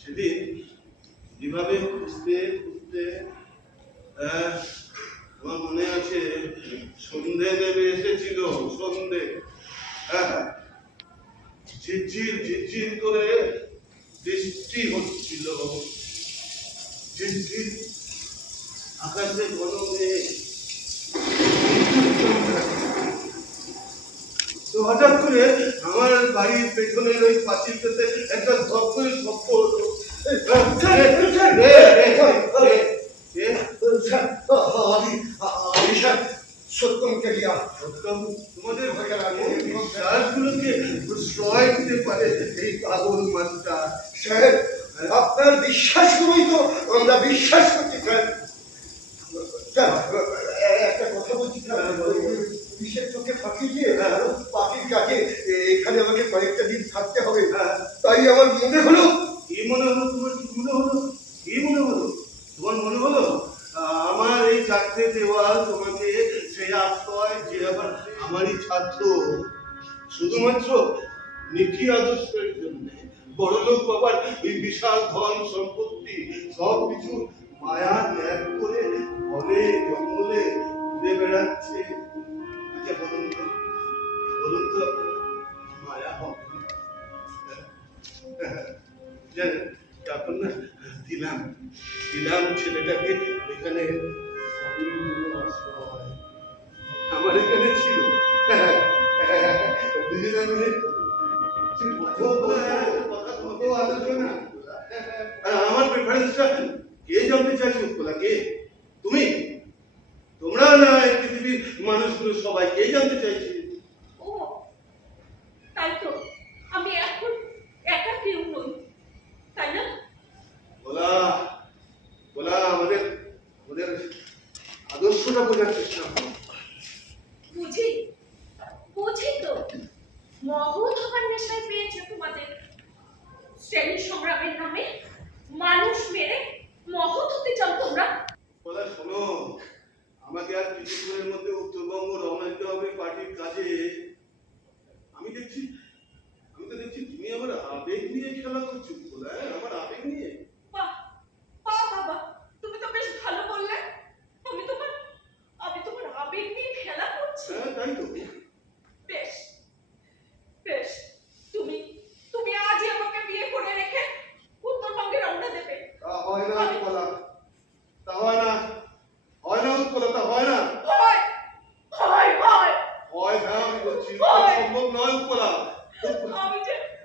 সেদিন যেভাবে খুঁজতে খুঁজতে আমার মনে আছে, সন্ধে নেমে এসেছিল, সন্ধে। হ্যাঁ ঝিরঝির ঝিরঝির করে বৃষ্টি হচ্ছিল। ঝিরঝির আকাশে ঘন তো হঠাৎ করে আমার বাড়ির পেছনের ওই পাঁচিলটাতে একটা ধপের শব্দ একটা কথা বলছি বিশেষ চোখে ফাঁকি দিয়ে পাখির কাছে এখানে আমাকে কয়েকটা দিন থাকতে হবে। তাই আমার মনে হলো বিশাল ধন সম্পত্তি সব কিছু মায়া ত্যাগ করে বনে জঙ্গলে ঘুরে বেড়াচ্ছে। আচ্ছা বলুন তো বলুন তো মায়া হবে না? দিলাম দিলাম ছেলেটাকে এখানে আমার এখানে ছিল। দুজনে মিলে কত কথা, কত আলোচনা। আমার প্রেফারেন্সটা কে জানতে চাইছো কে তুমি? তোমরা না পৃথিবীর মানুষগুলো সবাই কে জানতে চাইছে? ও তাই তো। আমি এখন একা কেউ নই তাই না? বলা বলা আমাদের আমাদের আদর্শটা বোঝার চেষ্টা করো। বুঝি বুঝি তো। মহৎ হবার নেশায় পেয়েছে তোমাদের। শ্রেণি সংগ্রামের নামে মানুষ মেরে মহৎ হতে চাও তোমরা? বলা শোনো আমাকে আর কিছুক্ষণের মধ্যে উত্তরবঙ্গ রওনা দিতে হবে পার্টির কাজে। আমি দেখছি আমি তো দেখছি তুমি আমার আবেগ নিয়ে খেলা করছ বলা আমার আবেগ নিয়ে। বাহ বাহ বাবা তুমি তো বেশ ভালো বললে আমি তোমার আমি তোমার আবেগ নিয়ে খেলা করছি হ্যাঁ তাই তো বেশ বেশ তুমি তুমি আজই আমাকে বিয়ে করে রেখে উত্তরবঙ্গে রওনা দেবে তা হয় না উৎপলা তা হয় না হয় না উৎপলা তা হয় না হয় হয় হয় হয় না আমি বলছি হয়। সম্ভব নয় উৎপলা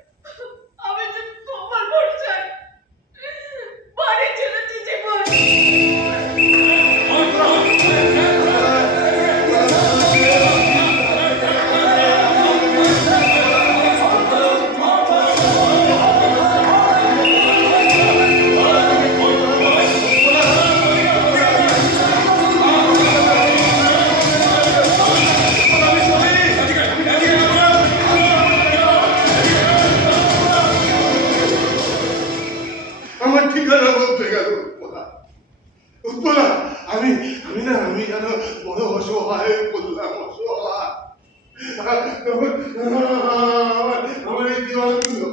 উৎপলা আমি আমি না আমি যেন বড় অসহায় হয়ে পড়লাম অসহায় আমার এই দেওয়ালগুলো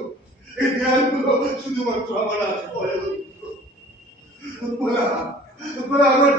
এই দেওয়ালগুলো শুধুমাত্র আমার আশ্রয় উৎপলা উৎপলা আমার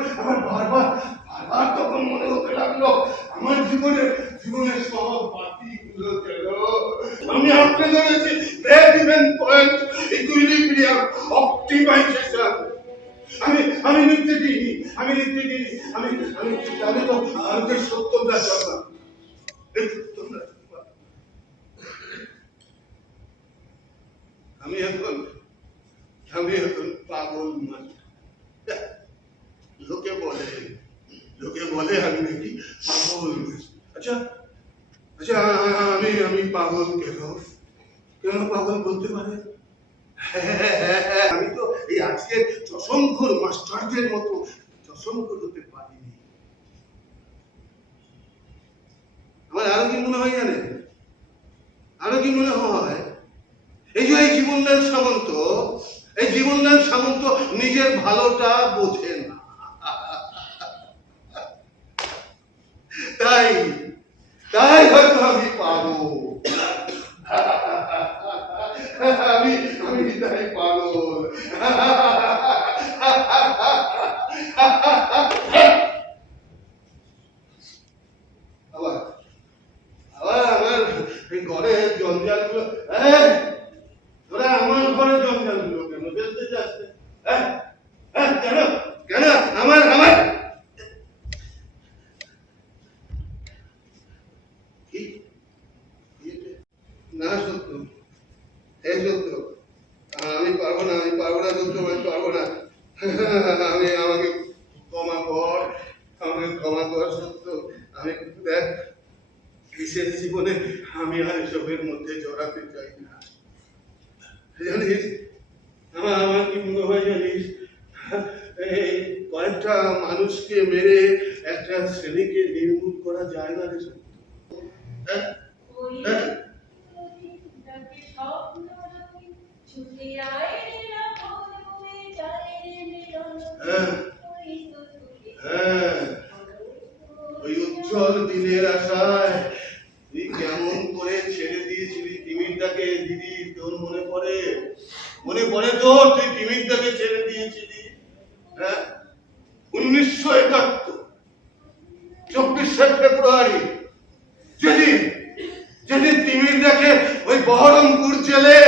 পাগল বলতে পারে? আমি তো এই আজকের যশঙ্কর মাস্টারদের মতো যশঙ্কর হতে পারিনি। আমার আরও কি মনে হয় জানেন? আরও কি মনে হয়? এই যে এই সামন্ত, এই জীবনদান সামন্ত নিজের ভালোটা বোঝে না। জীবনে আমি আর এসবের মধ্যে জড়াতে চাই না। জানিস আমার আমার কি মনে হয় জানিস কয়েকটা মানুষকে মেরে একটা শ্রেণীকে নির্মূল করা যায় না রে হ্যাঁ? হ্যাঁ? তোর মনে পড়ে? মনে পড়ে তো, তুই তিমিরদাকে ছেড়ে দিয়েছিলি। হ্যাঁ? উনিশশো একাত্তর, চব্বিশে ফেব্রুয়ারি, যেদিন যেদিন তিমিরদাকে ওই বহরমপুর জেলে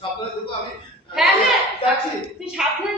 সাবধানে ঢুকো আমি হ্যাঁ হ্যাঁ। যাচ্ছি। তুই সাবধানে